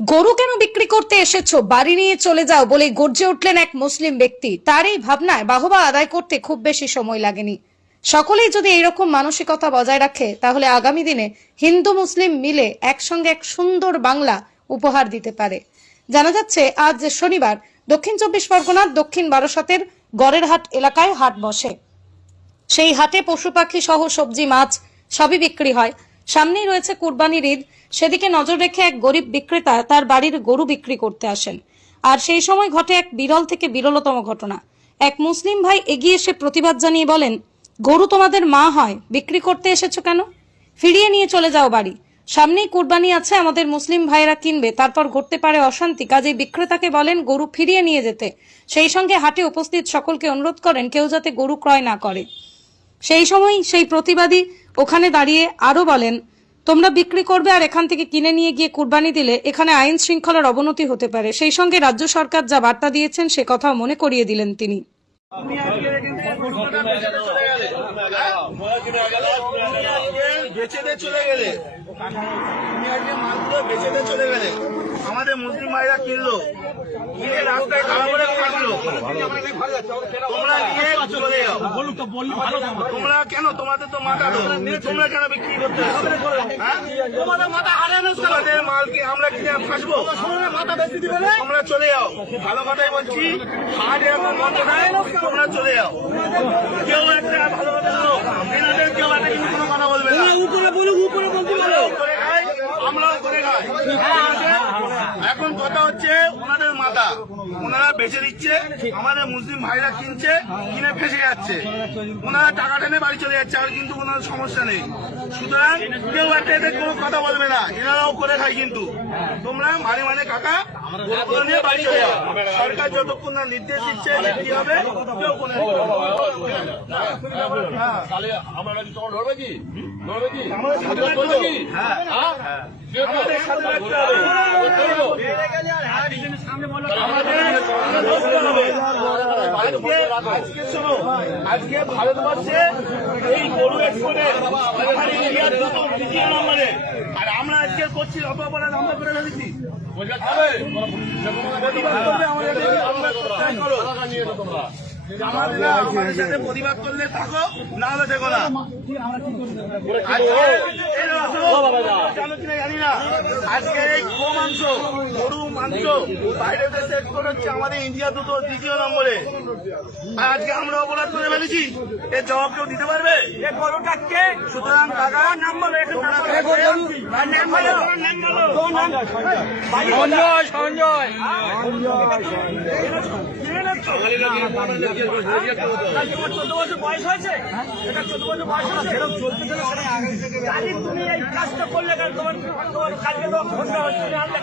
গরু কেন বিক্রি করতে এসেছো, বাড়ি নিয়ে চলে যাও বলে গর্জে উঠলেন এক মুসলিম ব্যক্তি। তার এই ভাবনায় বাহবা আদায় করতে খুব বেশি সময় লাগেনি। সকলেই যদি এইরকম মানসিকতা বজায় রাখে তাহলে আগামী দিনে হিন্দু মুসলিম মিলে একসঙ্গে এক সুন্দর বাংলা উপহার দিতে পারে। জানা যাচ্ছে আজ শনিবার দক্ষিণ 24 পরগনার দক্ষিণ বারাসতের গড়ের হাট এলাকায় হাট বসে। সেই হাটে পশু পাখি সহ সবজি মাছ সবই বিক্রি হয়। সামনেই রয়েছে কুরবানির ঈদ, সেদিকে নজর রেখে এক গরিব বিক্রেতা তার বাড়ির গরু বিক্রি করতে আসেন। আর সেই সময় ঘটে এক বিরল থেকে বিরলতম ঘটনা। এক মুসলিম ভাই এগিয়ে এসে প্রতিবাদ জানিয়ে বলেন, গরু তোমাদের মা হয়, বিক্রি করতে এসেছো কেন? ফিরিয়ে নিয়ে চলে যাও বাড়ি। সামনেই কুরবানি আছে, আমাদের মুসলিম ভাইরা কিনবে, তারপর ঘটতে পারে অশান্তি। কাজেই বিক্রেতাকে বলেন গরু ফিরিয়ে নিয়ে যেতে। সেই সঙ্গে হাটে উপস্থিত সকলকে অনুরোধ করেন কেউ যাতে গরু ক্রয় না করে। সেই সময় সেই প্রতিবাদী ওখানে দাঁড়িয়ে আরো বলেন, তোমরা বিক্রি করবে আর এখান থেকে কিনে নিয়ে গিয়ে কুরবানি দিলে এখানে আইন শৃঙ্খলার অবনতি হতে পারে। সেই সঙ্গে রাজ্য সরকার যা বার্তা দিয়েছেন সে কথাও মনে করিয়ে দিলেন তিনি। আমাদের মুসলিম ভাইরা কিনলো, কিনে রাস্তায় খারাপ করে কাটলো, তোমরা নিয়ে চলে যাও। তোমরা কেন, তোমাদের তো মাথা তো, তোমরা কেন বিক্রি করতে? তোমাদের মালকে আমরা কিনে ফাঁসবো? তোমরা চলে যাও। ভালো কথাই বলছি, হাট এরকম বন্ধ নাই, তোমরা চলে যাও। কেউ একটা ভালো কথা বলো, এনাদের কেউ একটা কিন্তু কোনো কথা বলবে না। উপরে বলুক, উপরে বলতে পারো, আমরাও করে খাই। এখন কথা হচ্ছে ওনাদের মাথা ওনারা বেচে দিচ্ছে, আমাদের মুসলিম ভাইরা কিনছে, কিনে ফেসে যাচ্ছে, ওনারা টাকা টেনে বাড়ি চলে যাচ্ছে, আর কিন্তু ওনার সমস্যা নেই। সুতরাং কেউ একটা এদের কোনো কথা বলবে না, এনারাও করে খায়। কিন্তু তোমরা মানে কাকা নিয়ে বাড়ি চলে যাও। সরকার যতক্ষণ না নির্দেশ দিচ্ছে কি হবে কেউ কোনো আজকে ভারতবর্ষে এই গরু এক্সপোর্টের দ্বিতীয় নম্বরে, আর আমরা আজকে করছি অপরাধ, আমরা করে ফেলেছি। আমাদের সাথে প্রতিবাদ করলে থাকো, না হলে দেখো না। জানি না আজকে এই গো মাংস, গরু মাংস বাইরের দেশে এক্সপোর্ট হচ্ছে, আমাদের ইন্ডিয়া দ্বিতীয় নম্বরে। আর আজকে আমরা অপরাধ করে ফেলেছি, এর জবাব কেউ দিতে পারবে? সুতরাং টাকা নাম বলো, সঞ্জয় 14 বছর বয়স হয়েছে, এটা 14 বছর বয়স হয়েছে, তুমি এই কাজটা করলে কেন? তোমার কালকে তো ঘটনা হচ্ছে, আমরা